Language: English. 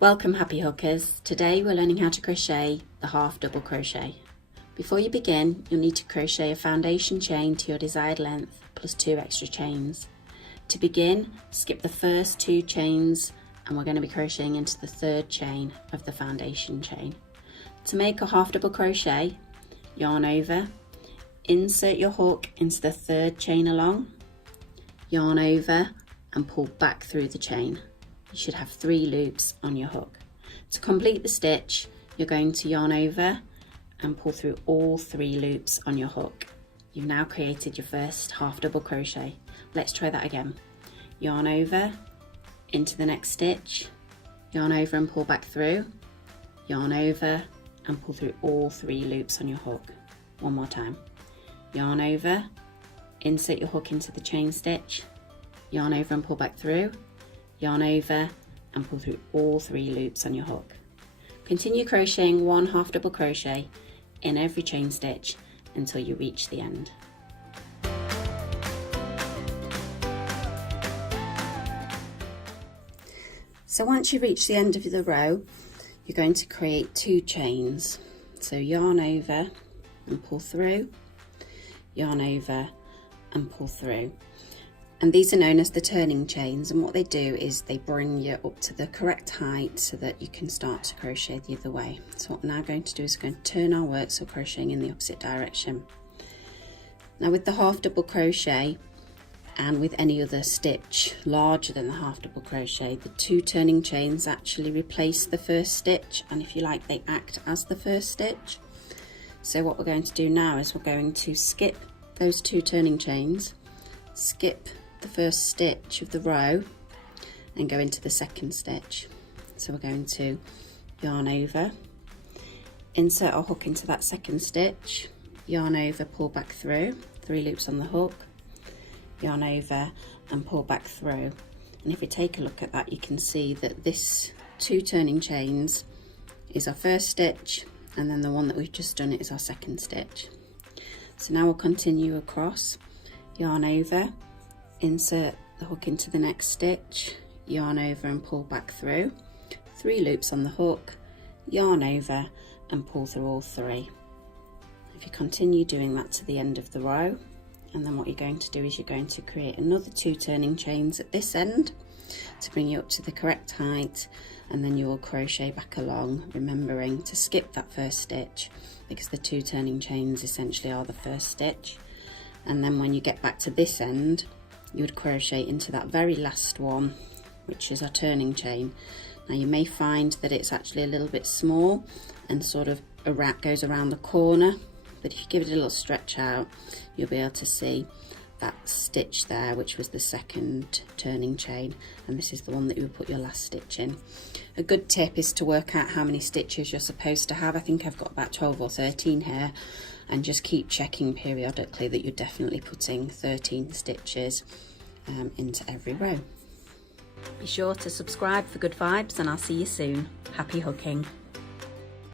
Welcome happy hookers. Today we're learning how to crochet the half double crochet. Before you begin, you'll need to crochet a foundation chain to your desired length plus 2 extra chains. To begin, skip the first 2 chains and we're going to be crocheting into the 3rd chain of the foundation chain. To make a half double crochet, yarn over, insert your hook into the 3rd chain along, yarn over and pull back through the chain. You should have 3 loops on your hook. To complete the stitch, you're going to yarn over and pull through all 3 loops on your hook. You've now created your first half double crochet. Let's try that again. Yarn over into the next stitch, yarn over and pull back through, yarn over and pull through all 3 loops on your hook. One more time. Yarn over, insert your hook into the chain stitch, yarn over and pull back through, yarn over and pull through all 3 loops on your hook. Continue crocheting 1 half double crochet in every chain stitch until you reach the end. So once you reach the end of the row, you're going to create 2 chains. So yarn over and pull through, yarn over and pull through. And these are known as the turning chains, and what they do is they bring you up to the correct height so that you can start to crochet the other way. So what we're now going to do is we're going to turn our work, so crocheting in the opposite direction. Now with the half double crochet and with any other stitch larger than the half double crochet, the 2 turning chains actually replace the first stitch, and if you like, they act as the first stitch. So what we're going to do now is we're going to skip those 2 turning chains, skip the first stitch of the row and go into the 2nd stitch. So we're going to yarn over, insert our hook into that 2nd stitch, yarn over, pull back through, 3 loops on the hook, yarn over and pull back through. And if you take a look at that, you can see that this 2 turning chains is our first stitch, and then the one that we've just done is our 2nd stitch. So now we'll continue across, yarn over, insert the hook into the next stitch, yarn over and pull back through, 3 loops on the hook, yarn over and pull through all 3. If you continue doing that to the end of the row, and then what you're going to do is you're going to create another 2 turning chains at this end to bring you up to the correct height, and then you will crochet back along, remembering to skip that first stitch because the 2 turning chains essentially are the first stitch. And then when you get back to this end, you would crochet into that very last one, which is our turning chain. Now you may find that it's actually a little bit small and sort of goes around the corner, but if you give it a little stretch out, you'll be able to see that stitch there, which was the 2nd turning chain, and this is the one that you would put your last stitch in. A good tip is to work out how many stitches you're supposed to have. I think I've got about 12 or 13 here, and just keep checking periodically that you're definitely putting 13 stitches into every row. Be sure to subscribe for good vibes, and I'll see you soon. Happy hooking.